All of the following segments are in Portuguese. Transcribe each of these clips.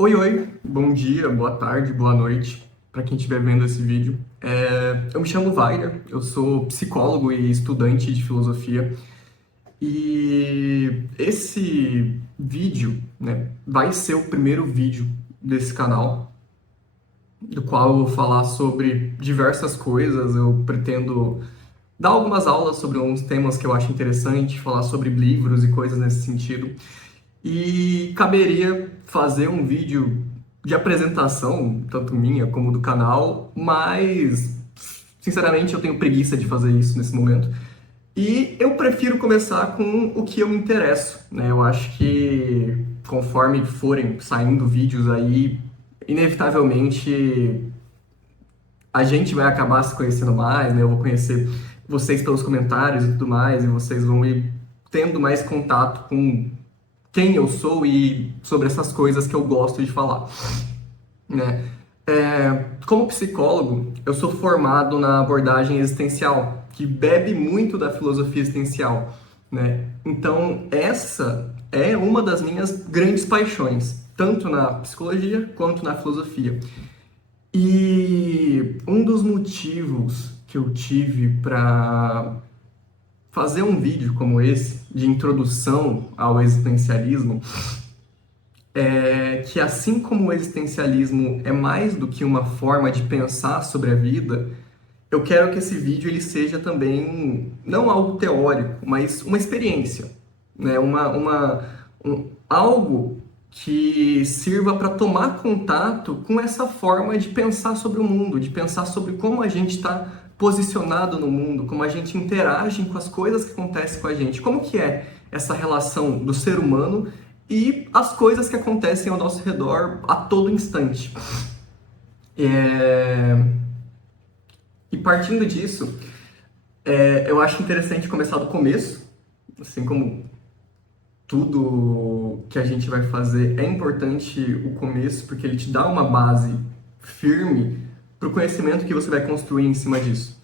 Oi, oi, bom dia, boa tarde, boa noite para quem estiver vendo esse vídeo. Eu me chamo Wagner, eu sou psicólogo e estudante de filosofia e esse vídeo, né, vai ser o primeiro vídeo desse canal, do qual eu vou falar sobre diversas coisas. Eu pretendo dar algumas aulas sobre alguns temas que eu acho interessante, falar sobre livros e coisas nesse sentido. E caberia fazer um vídeo de apresentação, tanto minha como do canal, mas sinceramente eu tenho preguiça de fazer isso nesse momento. E eu prefiro começar com o que eu me interesso, né? Eu acho que conforme forem saindo vídeos aí, inevitavelmente a gente vai acabar se conhecendo mais, né? Eu vou conhecer vocês pelos comentários e tudo mais, e vocês vão ir tendo mais contato com quem eu sou e sobre essas coisas que eu gosto de falar, né? Como psicólogo, eu sou formado na abordagem existencial, que bebe muito da filosofia existencial, né? Então, essa é uma das minhas grandes paixões, tanto na psicologia quanto na filosofia. E um dos motivos que eu tive para fazer um vídeo como esse, de introdução ao existencialismo, é que assim como o existencialismo é mais do que uma forma de pensar sobre a vida, eu quero que esse vídeo ele seja também não algo teórico, mas uma experiência, né? Algo que sirva para tomar contato com essa forma de pensar sobre o mundo, de pensar sobre como a gente está posicionado no mundo, como a gente interage com as coisas que acontecem com a gente, como que é essa relação do ser humano e as coisas que acontecem ao nosso redor a todo instante. É... E partindo disso, eu acho interessante começar do começo, assim como tudo que a gente vai fazer é importante o começo, porque ele te dá uma base firme para o conhecimento que você vai construir em cima disso.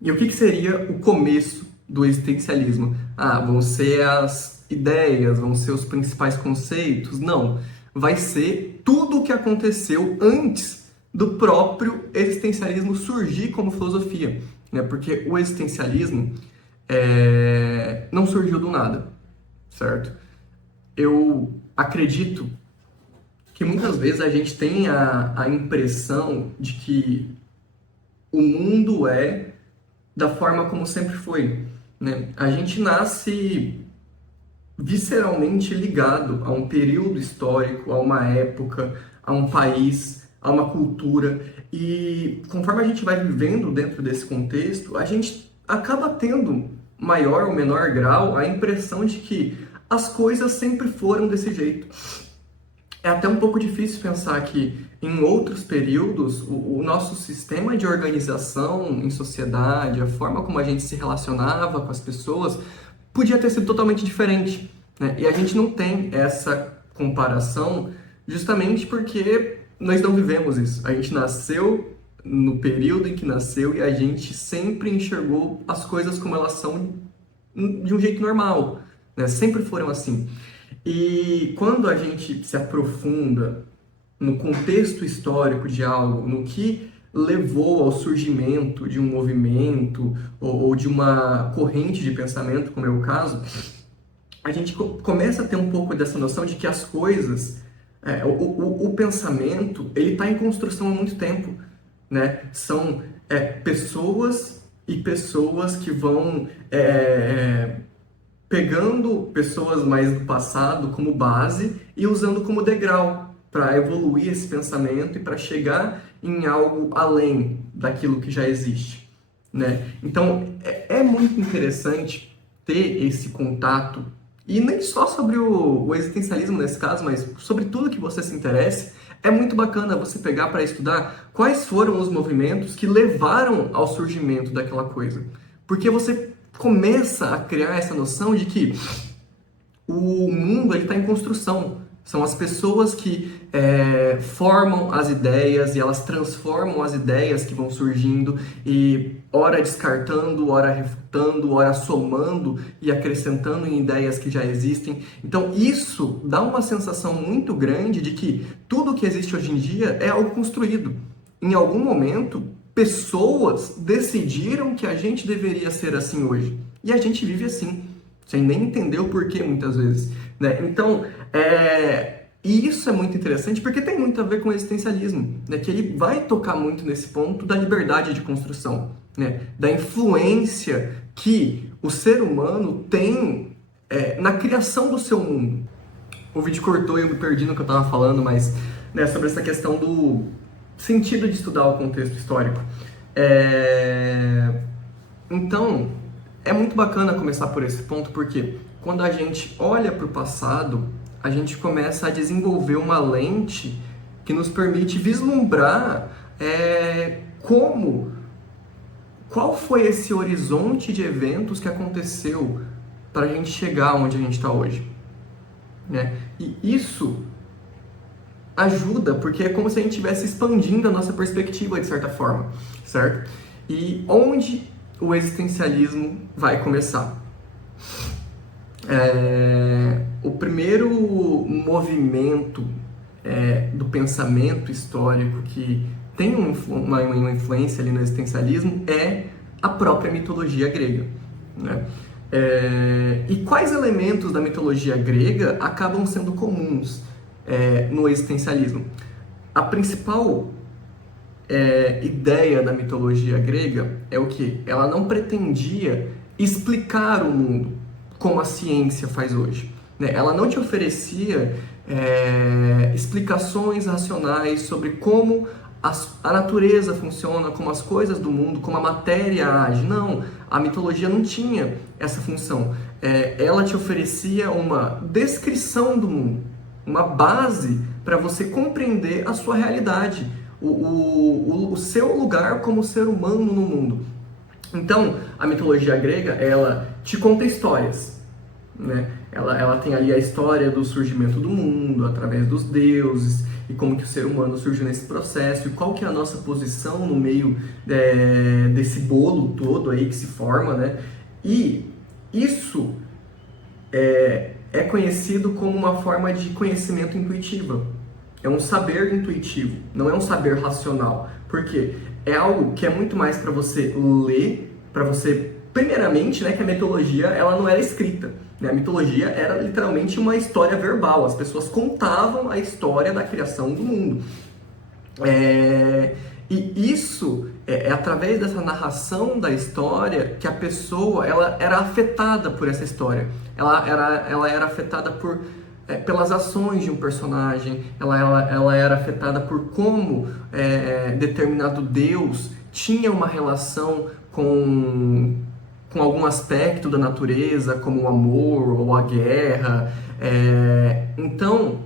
E o que seria o começo do existencialismo? Ah, vão ser as ideias, vão ser os principais conceitos? Não. Vai ser tudo o que aconteceu antes do próprio existencialismo surgir como filosofia, né? Porque o existencialismo não surgiu do nada, certo? Eu acredito que muitas vezes a gente tem a impressão de que o mundo é da forma como sempre foi, né? A gente nasce visceralmente ligado a um período histórico, a uma época, a um país, a uma cultura, e conforme a gente vai vivendo dentro desse contexto, a gente acaba tendo maior ou menor grau a impressão de que as coisas sempre foram desse jeito. É até um pouco difícil pensar que em outros períodos o nosso sistema de organização em sociedade, a forma como a gente se relacionava com as pessoas, podia ter sido totalmente diferente, né? E a gente não tem essa comparação justamente porque nós não vivemos isso. A gente nasceu no período em que nasceu e a gente sempre enxergou as coisas como elas são de um jeito normal, né? Sempre foram assim. E quando a gente se aprofunda no contexto histórico de algo, no que levou ao surgimento de um movimento ou de uma corrente de pensamento, como é o caso, a gente começa a ter um pouco dessa noção de que as coisas, o pensamento, ele está em construção há muito tempo, né? São pessoas e pessoas que vão pegando pessoas mais do passado como base e usando como degrau para evoluir esse pensamento e para chegar em algo além daquilo que já existe, né? Então, é muito interessante ter esse contato, e nem só sobre o existencialismo nesse caso, mas sobre tudo que você se interesse. É muito bacana você pegar para estudar quais foram os movimentos que levaram ao surgimento daquela coisa. Porque você começa a criar essa noção de que o mundo está em construção, São as pessoas que formam as ideias e elas transformam as ideias que vão surgindo e ora descartando, ora refutando, ora somando e acrescentando em ideias que já existem. Então isso dá uma sensação muito grande de que tudo que existe hoje em dia é algo construído. Em algum momento, pessoas decidiram que a gente deveria ser assim hoje. E a gente vive assim, sem nem entender o porquê muitas vezes, né? Então, e isso é muito interessante porque tem muito a ver com o existencialismo, né? Que ele vai tocar muito nesse ponto da liberdade de construção, né? Da influência que o ser humano tem na criação do seu mundo. O vídeo cortou e eu me perdi no que eu estava falando, mas né, sobre essa questão do sentido de estudar o contexto histórico. Então, é muito bacana começar por esse ponto, porque quando a gente olha para o passado, a gente começa a desenvolver uma lente que nos permite vislumbrar qual foi esse horizonte de eventos que aconteceu para a gente chegar onde a gente está hoje, né? E isso ajuda, porque é como se a gente estivesse expandindo a nossa perspectiva de certa forma, certo? E onde o existencialismo vai começar? O primeiro movimento do pensamento histórico que tem uma influência ali no existencialismo é a própria mitologia grega, né? E quais elementos da mitologia grega acabam sendo comuns no existencialismo? A principal ideia da mitologia grega é o que? Ela não pretendia explicar o mundo como a ciência faz hoje, né? Ela não te oferecia explicações racionais sobre como a natureza funciona, como as coisas do mundo, como a matéria age. Não, a mitologia não tinha essa função. Ela te oferecia uma descrição do mundo, uma base para você compreender a sua realidade, o seu lugar como ser humano no mundo. Então, a mitologia grega, ela te conta histórias, né? Ela tem ali a história do surgimento do mundo, através dos deuses, e como que o ser humano surgiu nesse processo, e qual que é a nossa posição no meio desse bolo todo aí que se forma, né? E isso é conhecido como uma forma de conhecimento intuitivo. É um saber intuitivo, não é um saber racional. Por quê? É algo que é muito mais para você ler, para você, primeiramente, né, que a mitologia ela não era escrita. Né? A mitologia era literalmente uma história verbal, as pessoas contavam a história da criação do mundo. E isso é através dessa narração da história que a pessoa ela era afetada por essa história. Ela era afetada pelas ações de um personagem, ela era afetada por como determinado Deus tinha uma relação com algum aspecto da natureza, como o amor ou a guerra. Então,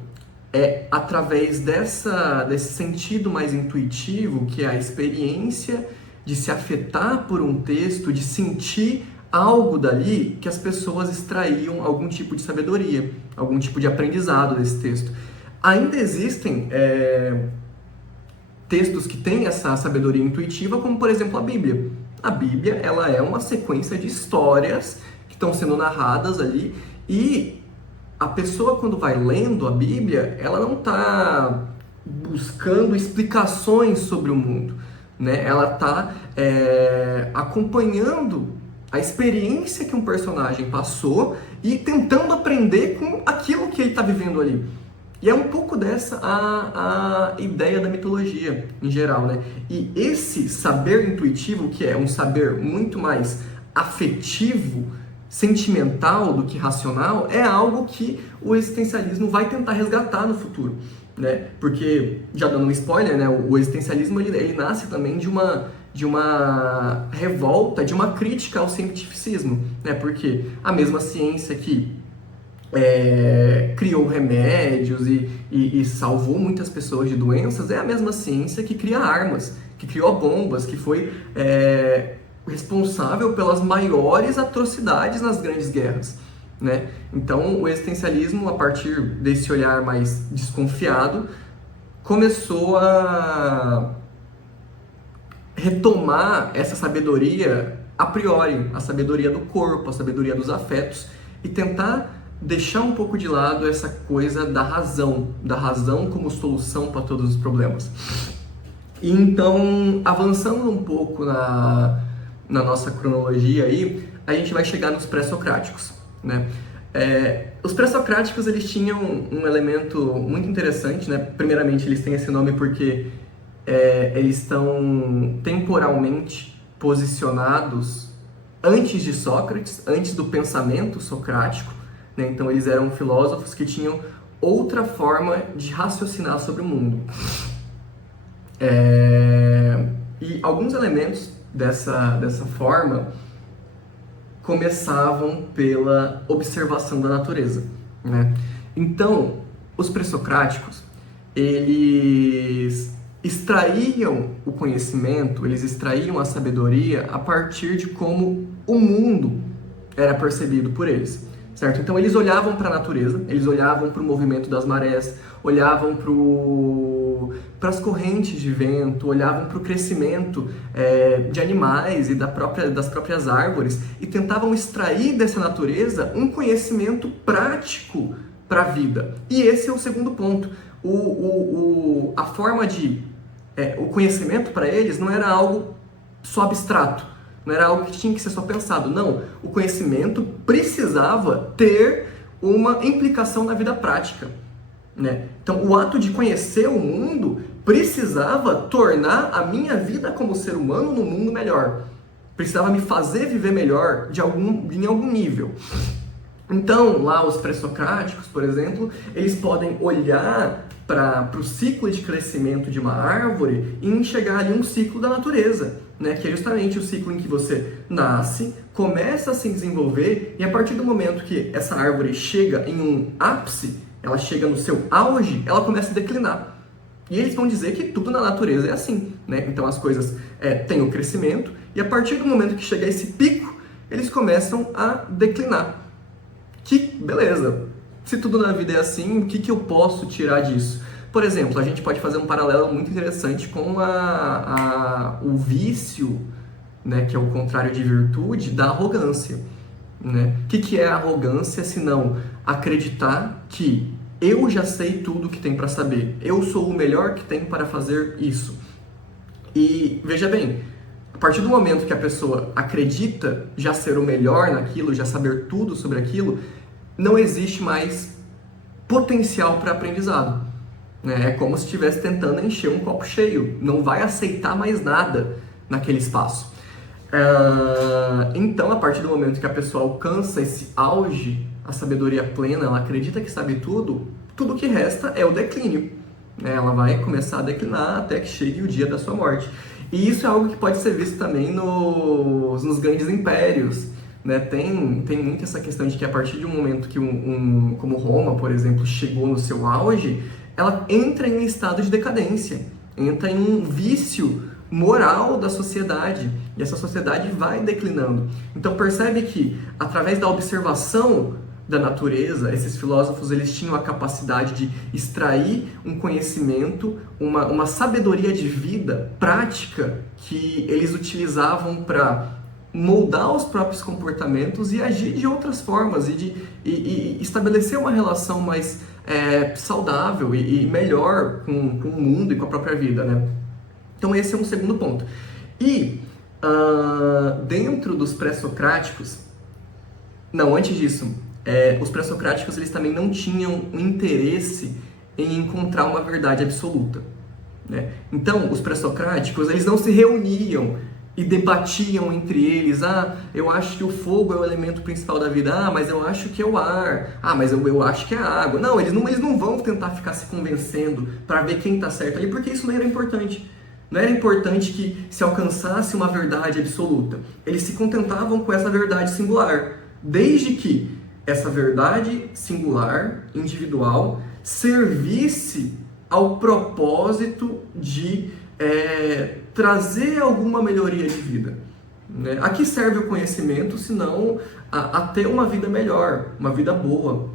através desse sentido mais intuitivo, que é a experiência de se afetar por um texto, de sentir algo dali, que as pessoas extraíam algum tipo de sabedoria, algum tipo de aprendizado desse texto. Ainda existem textos que têm essa sabedoria intuitiva, como por exemplo a Bíblia. A Bíblia ela é uma sequência de histórias que estão sendo narradas ali, e a pessoa quando vai lendo a Bíblia, ela não está buscando explicações sobre o mundo, né? Ela está acompanhando a experiência que um personagem passou e tentando aprender com aquilo que ele está vivendo ali. E é um pouco dessa a ideia da mitologia em geral, né? E esse saber intuitivo, que é um saber muito mais afetivo, sentimental do que racional, é algo que o existencialismo vai tentar resgatar no futuro, né? Porque, já dando um spoiler, né, o existencialismo ele nasce também de uma revolta, de uma crítica ao cientificismo, né? Porque a mesma ciência que criou remédios e salvou muitas pessoas de doenças é a mesma ciência que cria armas, que criou bombas, que foi responsável pelas maiores atrocidades nas grandes guerras, né? Então, o existencialismo, a partir desse olhar mais desconfiado, começou a retomar essa sabedoria a priori, a sabedoria do corpo, a sabedoria dos afetos, e tentar deixar um pouco de lado essa coisa da razão como solução para todos os problemas. E então, avançando um pouco na nossa cronologia aí, a gente vai chegar nos pré-socráticos, né? Os pré-socráticos, eles tinham um elemento muito interessante, né? Primeiramente, eles têm esse nome porque eles estão temporalmente posicionados antes de Sócrates, antes do pensamento socrático, né? Então, eles eram filósofos que tinham outra forma de raciocinar sobre o mundo. E alguns elementos dessa forma começavam pela observação da natureza, né? Então, os pré-socráticos, eles extraíam o conhecimento, eles extraíam a sabedoria a partir de como o mundo era percebido por eles, certo? Então, eles olhavam para a natureza, eles olhavam para o movimento das marés, olhavam para as correntes de vento, olhavam para o crescimento de animais e das próprias árvores e tentavam extrair dessa natureza um conhecimento prático para a vida. E esse é o segundo ponto. A forma o conhecimento para eles não era algo só abstrato, não era algo que tinha que ser só pensado. Não, o conhecimento precisava ter uma implicação na vida prática, né? Então, o ato de conhecer o mundo precisava tornar a minha vida como ser humano no mundo melhor. Precisava me fazer viver melhor em algum nível. Então, lá os pré-socráticos, por exemplo, eles podem olhar para o ciclo de crescimento de uma árvore e enxergar ali um ciclo da natureza, né? Que é justamente o ciclo em que você nasce, começa a se desenvolver e a partir do momento que essa árvore chega em um ápice, ela chega no seu auge, ela começa a declinar. E eles vão dizer que tudo na natureza é assim, né? Então as coisas têm o crescimento e a partir do momento que chega esse pico, eles começam a declinar. Que beleza! Se tudo na vida é assim, o que eu posso tirar disso? Por exemplo, a gente pode fazer um paralelo muito interessante com o vício, né, que é o contrário de virtude, da arrogância, né? O que é a arrogância se não acreditar que eu já sei tudo que tem para saber, eu sou o melhor que tem para fazer isso? E veja bem, a partir do momento que a pessoa acredita já ser o melhor naquilo, já saber tudo sobre aquilo, não existe mais potencial para aprendizado, né? É como se estivesse tentando encher um copo cheio, não vai aceitar mais nada naquele espaço. Então, a partir do momento que a pessoa alcança esse auge, a sabedoria plena, ela acredita que sabe tudo, tudo que resta é o declínio, né? Ela vai começar a declinar até que chegue o dia da sua morte. E isso é algo que pode ser visto também nos grandes impérios, né? Tem muito essa questão de que a partir de um momento que como Roma, por exemplo, chegou no seu auge, ela entra em um estado de decadência, entra em um vício moral da sociedade, e essa sociedade vai declinando. Então percebe que, através da observação da natureza, esses filósofos eles tinham a capacidade de extrair um conhecimento, uma sabedoria de vida prática que eles utilizavam para moldar os próprios comportamentos e agir de outras formas e estabelecer uma relação mais saudável e melhor com o mundo e com a própria vida, né? Então esse é um segundo ponto. E dentro dos pré-socráticos, antes disso, os pré-socráticos eles também não tinham um interesse em encontrar uma verdade absoluta, né? Então os pré-socráticos eles não se reuniam e debatiam entre eles, eu acho que o fogo é o elemento principal da vida, mas eu acho que é o ar, mas eu acho que é a água. Não, eles não vão tentar ficar se convencendo para ver quem está certo ali, porque isso não era importante. Não era importante que se alcançasse uma verdade absoluta. Eles se contentavam com essa verdade singular, desde que essa verdade singular, individual, servisse ao propósito de trazer alguma melhoria de vida, né? A que serve o conhecimento senão a ter uma vida melhor, uma vida boa?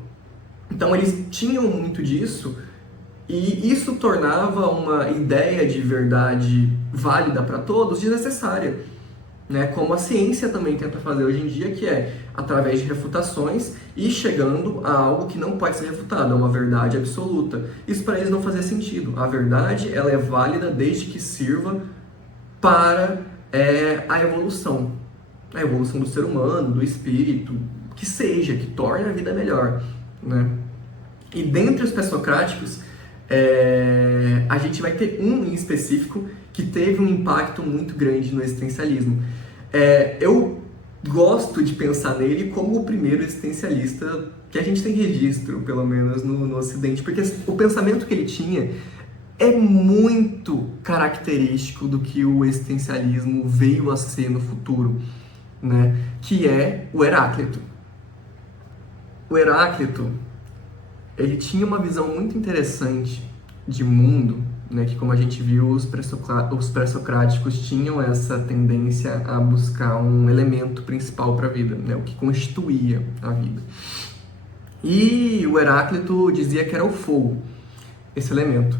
Então eles tinham muito disso e isso tornava uma ideia de verdade válida para todos desnecessária, né? Como a ciência também tenta fazer hoje em dia, que é através de refutações e chegando a algo que não pode ser refutado, a uma verdade absoluta. Isso para eles não fazia sentido. A verdade, ela é válida desde que sirva para a evolução do ser humano, do espírito, que seja, que torne a vida melhor, né? E dentre os pré-socráticos, a gente vai ter um em específico que teve um impacto muito grande no existencialismo. Eu gosto de pensar nele como o primeiro existencialista que a gente tem registro, pelo menos no Ocidente, porque o pensamento que ele tinha é muito característico do que o existencialismo veio a ser no futuro, né? Que é o Heráclito. O Heráclito, ele tinha uma visão muito interessante de mundo, né, que como a gente viu, os pré-socráticos tinham essa tendência a buscar um elemento principal para a vida, né, o que constituía a vida. E o Heráclito dizia que era o fogo, esse elemento.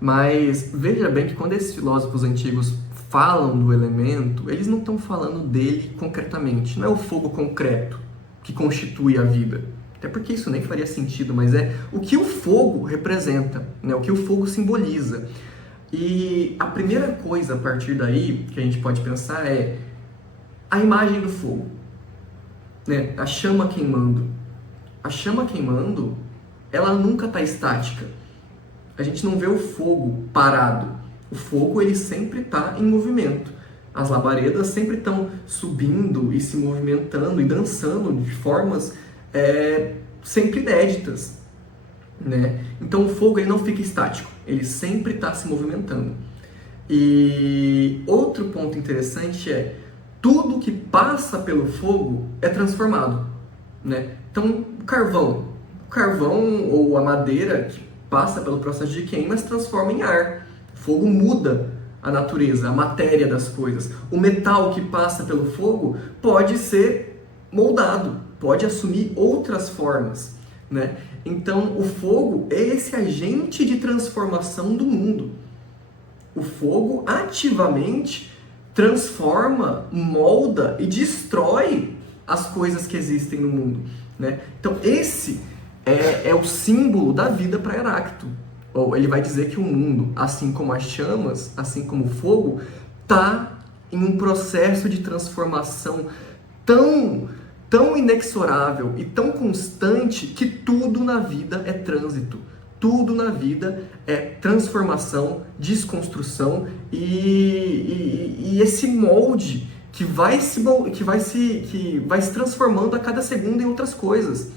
Mas veja bem que quando esses filósofos antigos falam do elemento, eles não estão falando dele concretamente, não é o fogo concreto que constitui a vida. Até porque isso nem faria sentido, mas é o que o fogo representa, né? O que o fogo simboliza. E a primeira coisa a partir daí que a gente pode pensar é a imagem do fogo, né? A chama queimando. A chama queimando, ela nunca está estática. A gente não vê o fogo parado. O fogo, ele sempre está em movimento. As labaredas sempre estão subindo e se movimentando e dançando de formas sempre inéditas, né? Então o fogo, ele não fica estático, ele sempre está se movimentando. E outro ponto interessante é tudo que passa pelo fogo é transformado, né? Então o carvão ou a madeira que passa pelo processo de queima se transforma em ar. O fogo muda a natureza, a matéria das coisas. O metal que passa pelo fogo pode ser moldado, pode assumir outras formas, né? Então, o fogo é esse agente de transformação do mundo. O fogo ativamente transforma, molda e destrói as coisas que existem no mundo, né? Então, esse é o símbolo da vida para Heráclito. Ou ele vai dizer que o mundo, assim como as chamas, assim como o fogo, está em um processo de transformação tão inexorável e tão constante que tudo na vida é trânsito. Tudo na vida é transformação, desconstrução e esse molde que vai se transformando a cada segundo em outras coisas.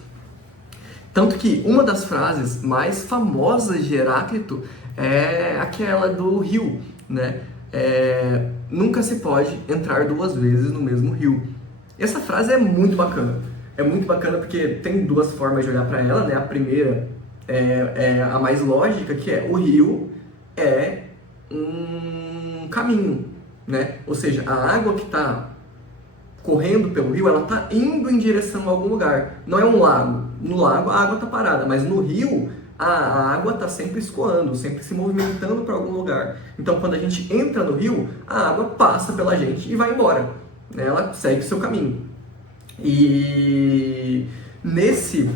Tanto que uma das frases mais famosas de Heráclito é aquela do rio, né? Nunca se pode entrar duas vezes no mesmo rio. Essa frase é muito bacana. É muito bacana porque tem duas formas de olhar para ela, né? A primeira é a mais lógica, que é o rio é um caminho, né? Ou seja, a água que está correndo pelo rio, ela está indo em direção a algum lugar. Não é um lago. No lago a água está parada, mas no rio a água está sempre escoando, sempre se movimentando para algum lugar. Então quando a gente entra no rio, a água passa pela gente e vai embora. Ela segue o seu caminho. E nesse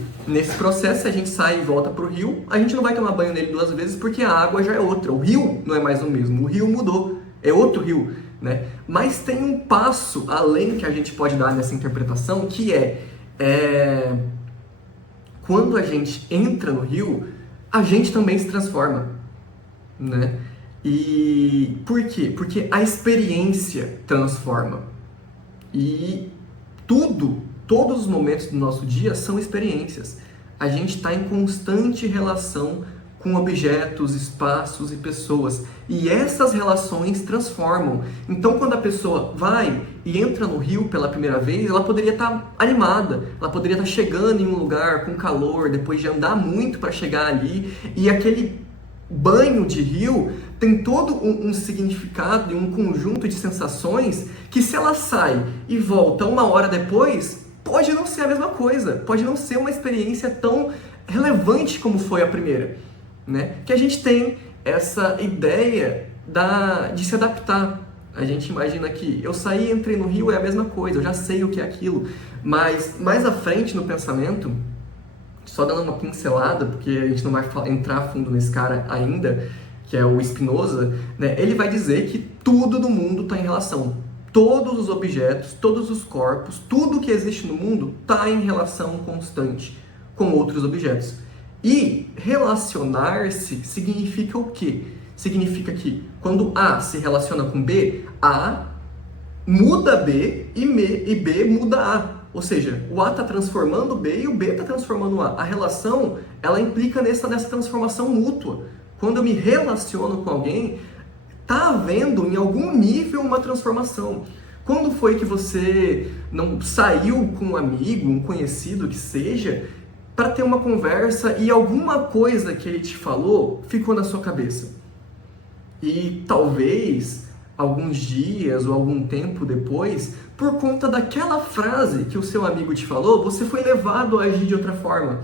processo, se a gente sai e volta para o rio, a gente não vai tomar banho nele duas vezes porque a água já é outra. O rio não é mais o mesmo, o rio mudou, é outro rio, né? Mas tem um passo além que a gente pode dar nessa interpretação, que quando a gente entra no rio, a gente também se transforma, né? E por quê? Porque a experiência transforma. E todos os momentos do nosso dia são experiências. A gente está em constante relação com objetos, espaços e pessoas. E essas relações transformam. Então, quando a pessoa vai e entra no rio pela primeira vez, ela poderia estar animada, ela poderia estar chegando em um lugar com calor, depois de andar muito para chegar ali, e aquele banho de rio tem todo um significado e um conjunto de sensações que, se ela sai e volta uma hora depois, pode não ser a mesma coisa, pode não ser uma experiência tão relevante como foi a primeira, né? Que a gente tem essa ideia de se adaptar. A gente imagina que eu saí, entrei no rio, é a mesma coisa, eu já sei o que é aquilo, mas mais à frente no pensamento, só dando uma pincelada, porque a gente não vai entrar a fundo nesse cara ainda, que é o Spinoza, né? Ele vai dizer que tudo no mundo está em relação. Todos os objetos, todos os corpos, tudo que existe no mundo está em relação constante com outros objetos. E relacionar-se significa o quê? Significa que quando A se relaciona com B, A muda B e B muda A. Ou seja, o A está transformando o B e o B está transformando o A. A relação, ela implica nessa transformação mútua. Quando eu me relaciono com alguém, está havendo em algum nível uma transformação. Quando foi que você não saiu com um amigo, um conhecido que seja, para ter uma conversa e alguma coisa que ele te falou ficou na sua cabeça? E talvez alguns dias ou algum tempo depois, por conta daquela frase que o seu amigo te falou, você foi levado a agir de outra forma,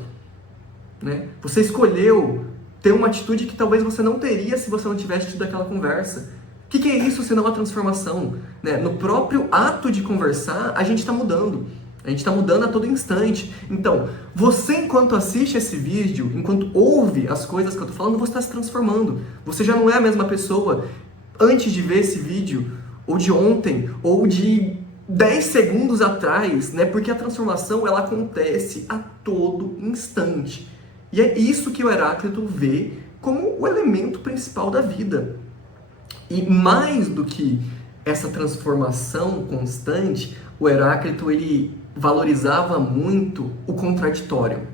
né? Você escolheu ter uma atitude que talvez você não teria se você não tivesse tido aquela conversa. O que é isso senão uma transformação, né? No próprio ato de conversar, a gente está mudando. A gente está mudando a todo instante. Então, você enquanto assiste esse vídeo, enquanto ouve as coisas que eu estou falando, você está se transformando. Você já não é a mesma pessoa antes de ver esse vídeo, ou de ontem, ou de 10 segundos atrás, né? Porque a transformação, ela acontece a todo instante. E é isso que o Heráclito vê como o elemento principal da vida. E mais do que essa transformação constante, o Heráclito, ele valorizava muito o contraditório,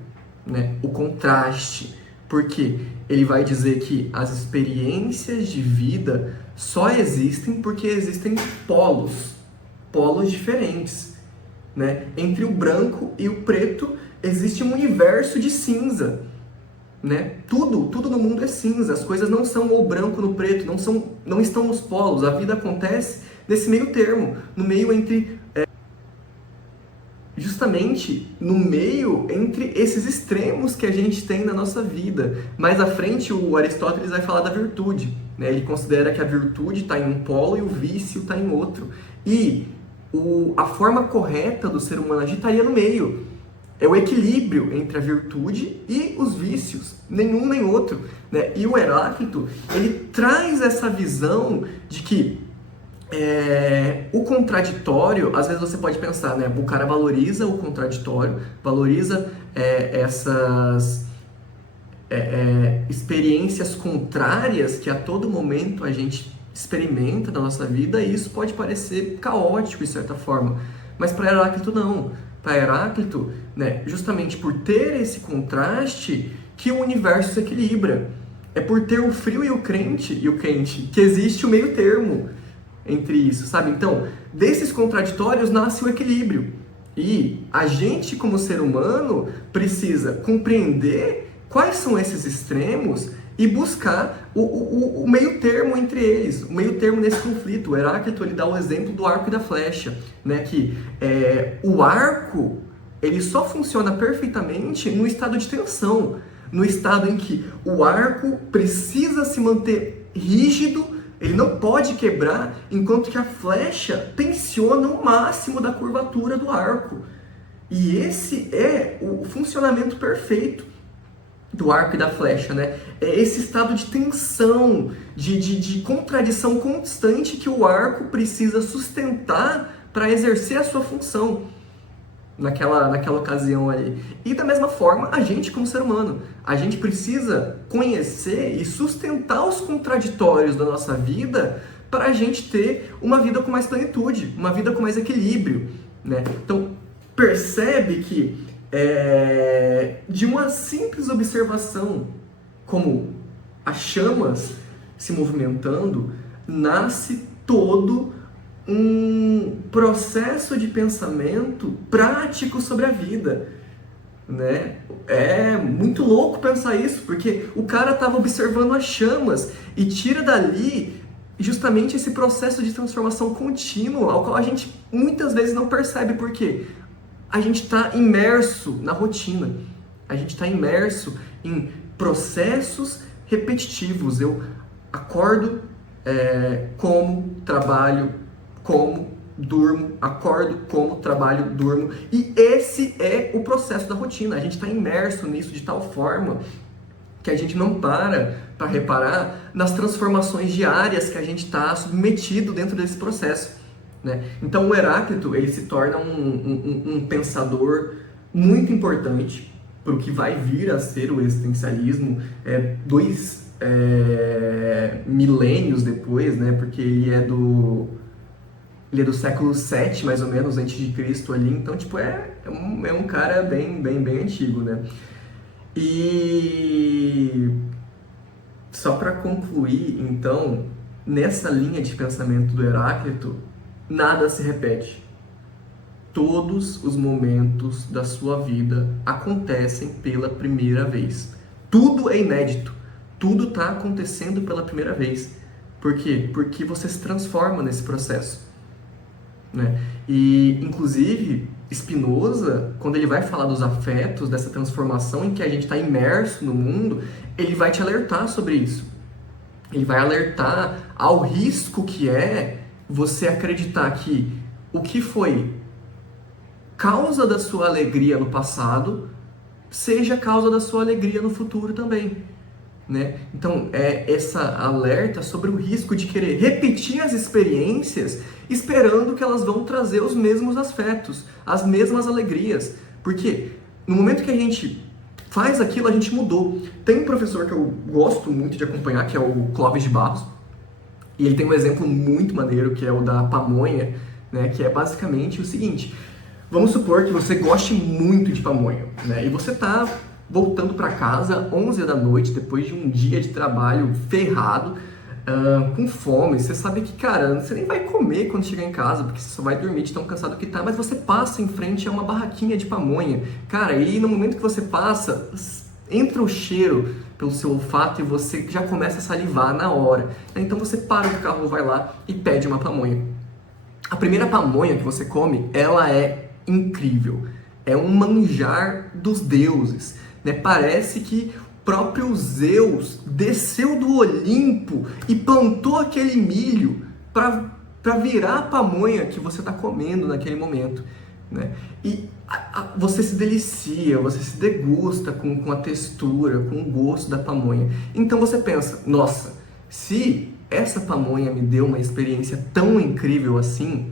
né? O contraste. Porque ele vai dizer que as experiências de vida só existem porque existem polos diferentes, né? Entre o branco e o preto existe um universo de cinza, né? Tudo no mundo é cinza, as coisas não são ou branco no preto, não estão nos polos, a vida acontece nesse meio termo, no meio entre justamente no meio entre esses extremos que a gente tem na nossa vida. Mais à frente, o Aristóteles vai falar da virtude, né? Ele considera que a virtude está em um polo e o vício está em outro. E a forma correta do ser humano agir estaria no meio. É o equilíbrio entre a virtude e os vícios, nenhum nem outro, né? E o Heráclito, ele traz essa visão de que o contraditório, às vezes você pode pensar, né? O cara valoriza o contraditório, valoriza essas experiências contrárias que a todo momento a gente experimenta na nossa vida, e isso pode parecer caótico de certa forma, mas para Heráclito não. Para Heráclito, né, justamente por ter esse contraste que o universo se equilibra. É por ter o frio e o quente que existe o meio termo entre isso, sabe? Então, desses contraditórios nasce o equilíbrio. E a gente, como ser humano, precisa compreender quais são esses extremos e buscar o meio termo entre eles, o meio termo nesse conflito. O Heráclito, ele dá o exemplo do arco e da flecha, né? Que o arco, ele só funciona perfeitamente no estado de tensão, no estado em que o arco precisa se manter rígido, ele não pode quebrar, enquanto que a flecha tensiona o máximo da curvatura do arco. E esse é o funcionamento perfeito do arco e da flecha, né? É esse estado de tensão, de contradição constante que o arco precisa sustentar para exercer a sua função naquela ocasião ali. E da mesma forma, a gente como ser humano, a gente precisa conhecer e sustentar os contraditórios da nossa vida para a gente ter uma vida com mais plenitude, uma vida com mais equilíbrio, né? Então, percebe que de uma simples observação, como as chamas se movimentando, nasce todo um processo de pensamento prático sobre a vida. né? É muito louco pensar isso, porque o cara estava observando as chamas e tira dali justamente esse processo de transformação contínua, ao qual a gente muitas vezes não percebe, porque a gente está imerso na rotina, a gente está imerso em processos repetitivos. Eu acordo, como, trabalho, como, durmo, acordo, como, trabalho, durmo. E esse é o processo da rotina. A gente está imerso nisso de tal forma que a gente não para reparar nas transformações diárias que a gente está submetido dentro desse processo, né? Então o Heráclito, ele se torna um pensador muito importante para o que vai vir a ser o existencialismo dois milênios depois, né? Porque ele é do século VII, mais ou menos, antes de Cristo ali. Então, tipo, é um cara bem antigo, né? E só para concluir, então, nessa linha de pensamento do Heráclito, nada se repete. Todos os momentos da sua vida acontecem pela primeira vez. Tudo é inédito. Tudo está acontecendo pela primeira vez. Por quê? Porque você se transforma nesse processo, né? E, inclusive, Spinoza, quando ele vai falar dos afetos, dessa transformação em que a gente está imerso no mundo, ele vai te alertar sobre isso. Ele vai alertar ao risco que é você acreditar que o que foi causa da sua alegria no passado seja causa da sua alegria no futuro também, né? Então, é essa alerta sobre o risco de querer repetir as experiências esperando que elas vão trazer os mesmos afetos, as mesmas alegrias. Porque no momento que a gente faz aquilo, a gente mudou. Tem um professor que eu gosto muito de acompanhar, que é o Clóvis de Barros, e ele tem um exemplo muito maneiro, que é o da pamonha, né? Que é basicamente o seguinte: vamos supor que você goste muito de pamonha, né? E você tá voltando para casa 11 da noite, depois de um dia de trabalho ferrado, com fome. Você sabe que, cara, você nem vai comer quando chegar em casa, porque você só vai dormir de tão cansado que tá, mas você passa em frente a uma barraquinha de pamonha. Cara, e no momento que você passa, entra o cheiro pelo seu olfato e você já começa a salivar na hora. Então você para o carro, vai lá e pede uma pamonha. A primeira pamonha que você come, ela é incrível. É um manjar dos deuses, né? Parece que o próprio Zeus desceu do Olimpo e plantou aquele milho para virar a pamonha que você está comendo naquele momento, né? E você se delicia, você se degusta com a textura, com o gosto da pamonha. Então você pensa, nossa, se essa pamonha me deu uma experiência tão incrível assim,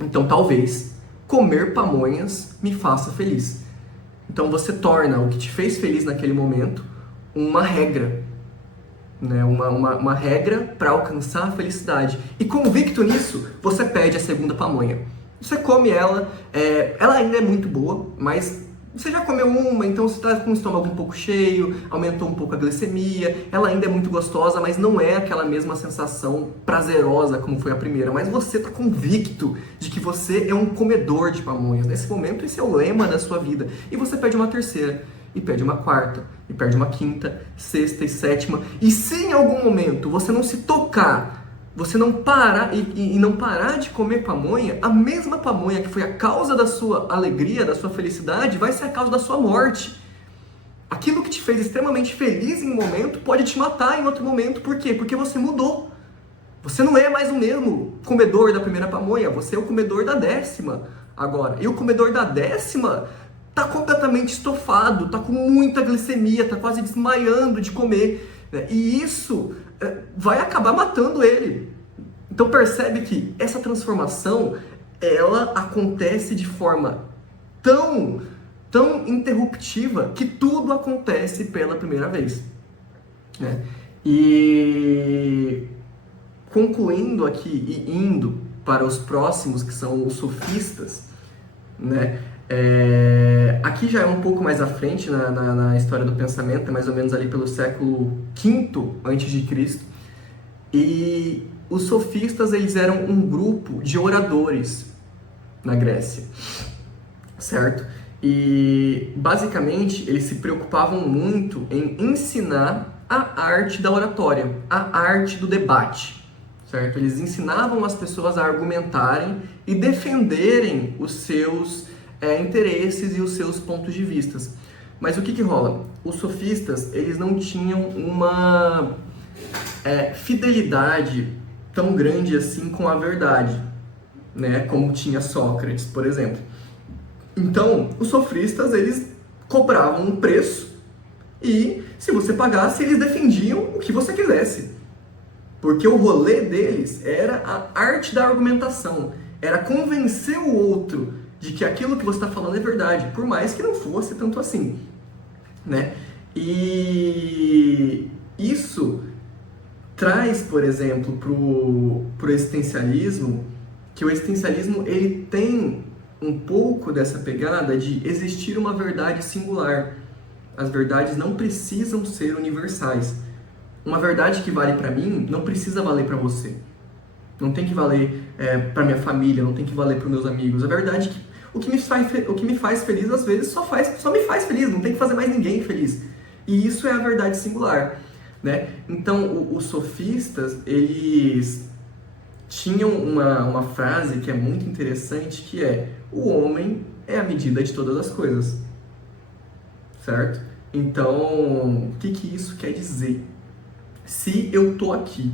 então talvez comer pamonhas me faça feliz. Então você torna o que te fez feliz naquele momento uma regra, né? Uma regra para alcançar a felicidade. E convicto nisso, você pede a segunda pamonha. Você come ela, ela ainda é muito boa, mas você já comeu uma, então você está com o estômago um pouco cheio, aumentou um pouco a glicemia, ela ainda é muito gostosa, mas não é aquela mesma sensação prazerosa como foi a primeira. Mas você está convicto de que você é um comedor de pamonhas. Nesse momento, esse é o lema da sua vida. E você pede uma terceira, e pede uma quarta, e pede uma quinta, sexta e sétima. E se em algum momento você não se tocar, você não parar e não parar de comer pamonha, a mesma pamonha que foi a causa da sua alegria, da sua felicidade, vai ser a causa da sua morte. Aquilo que te fez extremamente feliz em um momento pode te matar em outro momento. Por quê? Porque você mudou. Você não é mais o mesmo comedor da primeira pamonha, você é o comedor da 10ª agora. E o comedor da 10ª tá completamente estofado, tá com muita glicemia, tá quase desmaiando de comer, né? E isso vai acabar matando ele. Então percebe que essa transformação, ela acontece de forma tão interruptiva que tudo acontece pela primeira vez, né? E concluindo aqui e indo para os próximos, que são os sofistas, né? Aqui já é um pouco mais à frente na história do pensamento, é mais ou menos ali pelo século V a.C. E os sofistas, eles eram um grupo de oradores na Grécia, certo? E, basicamente, eles se preocupavam muito em ensinar a arte da oratória, a arte do debate, certo? Eles ensinavam as pessoas a argumentarem e defenderem os seus interesses e os seus pontos de vista. Mas o que rola? Os sofistas, eles não tinham uma fidelidade tão grande assim com a verdade, né? Como tinha Sócrates, por exemplo. Então, os sofistas, eles cobravam um preço e, se você pagasse, eles defendiam o que você quisesse. Porque o rolê deles era a arte da argumentação, era convencer o outro de que aquilo que você está falando é verdade, por mais que não fosse tanto assim, né? E isso traz, por exemplo, pro existencialismo, que o existencialismo ele tem um pouco dessa pegada de existir uma verdade singular. As verdades não precisam ser universais. Uma verdade que vale para mim não precisa valer para você. Não tem que valer para minha família, não tem que valer para meus amigos. A verdade é que o que me faz feliz às vezes só me faz feliz, não tem que fazer mais ninguém feliz. E isso é a verdade singular, né? Então, os sofistas, eles tinham uma frase que é muito interessante, que é: o homem é a medida de todas as coisas, certo? Então, o que isso quer dizer? Se eu tô aqui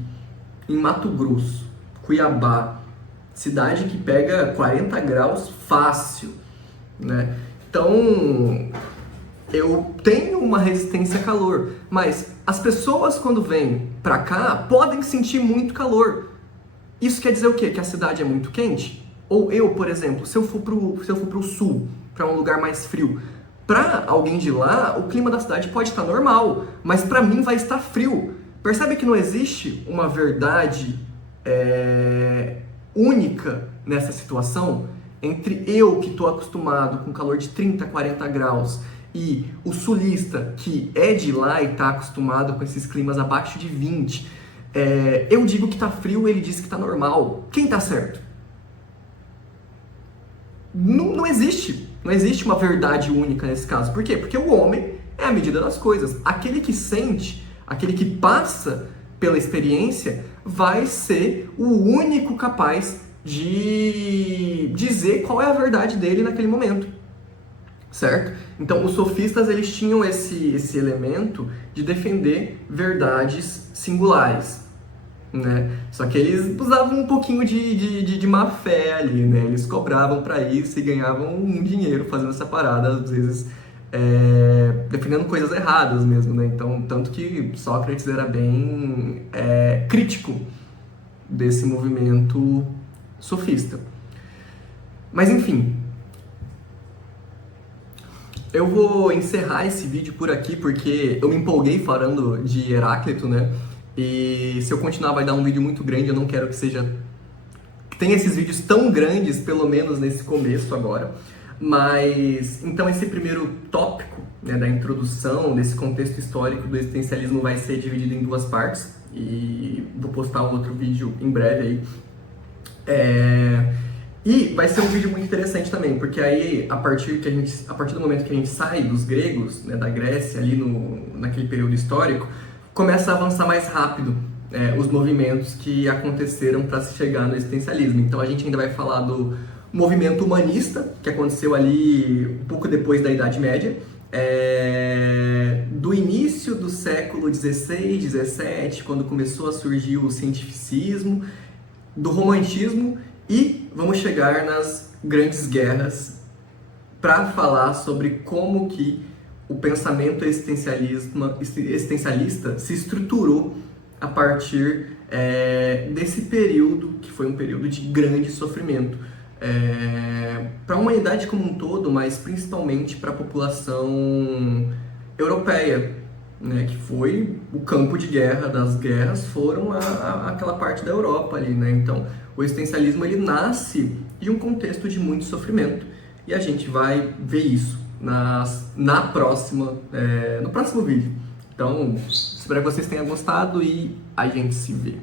em Mato Grosso, Cuiabá, cidade que pega 40 graus fácil, né? Então, eu tenho uma resistência a calor, mas as pessoas quando vêm pra cá podem sentir muito calor. Isso quer dizer o quê? Que a cidade é muito quente? Ou eu, por exemplo, se eu for pro sul, para um lugar mais frio, para alguém de lá, o clima da cidade pode estar normal, mas para mim vai estar frio. Percebe que não existe uma verdade única nessa situação? Entre eu, que estou acostumado com calor de 30, 40 graus, e o sulista, que é de lá e está acostumado com esses climas abaixo de 20, eu digo que está frio, ele diz que está normal. Quem está certo? Não existe. Não existe uma verdade única nesse caso. Por quê? Porque o homem é a medida das coisas. Aquele que sente, aquele que passa pela experiência, vai ser o único capaz de dizer qual é a verdade dele naquele momento, certo? Então, os sofistas, eles tinham esse elemento de defender verdades singulares, né? Só que eles usavam um pouquinho de má fé ali, né? Eles cobravam para isso e ganhavam um dinheiro fazendo essa parada, às vezes defendendo coisas erradas mesmo, né? Então, tanto que Sócrates era bem crítico desse movimento sofista. Mas enfim, eu vou encerrar esse vídeo por aqui porque eu me empolguei falando de Heráclito, né? E se eu continuar vai dar um vídeo muito grande, eu não quero que tenha esses vídeos tão grandes, pelo menos nesse começo agora. Mas, então esse primeiro tópico, né, da introdução, desse contexto histórico do existencialismo vai ser dividido em duas partes. E vou postar um outro vídeo em breve aí. E vai ser um vídeo muito interessante também, porque aí, a partir do momento que a gente sai dos gregos, né, da Grécia, ali naquele período histórico, começa a avançar mais rápido os movimentos que aconteceram para se chegar no existencialismo. Então a gente ainda vai falar do movimento humanista, que aconteceu ali um pouco depois da Idade Média, do início do século XVI, XVII, quando começou a surgir o cientificismo, do romantismo, e vamos chegar nas grandes guerras para falar sobre como que o pensamento existencialista se estruturou a partir desse período, que foi um período de grande sofrimento para a humanidade como um todo, mas principalmente para a população europeia, né, que foi o campo de guerra das guerras, foram aquela parte da Europa ali, né? Então, o existencialismo ele nasce de um contexto de muito sofrimento e a gente vai ver isso no próximo vídeo. Então, espero que vocês tenham gostado e a gente se vê.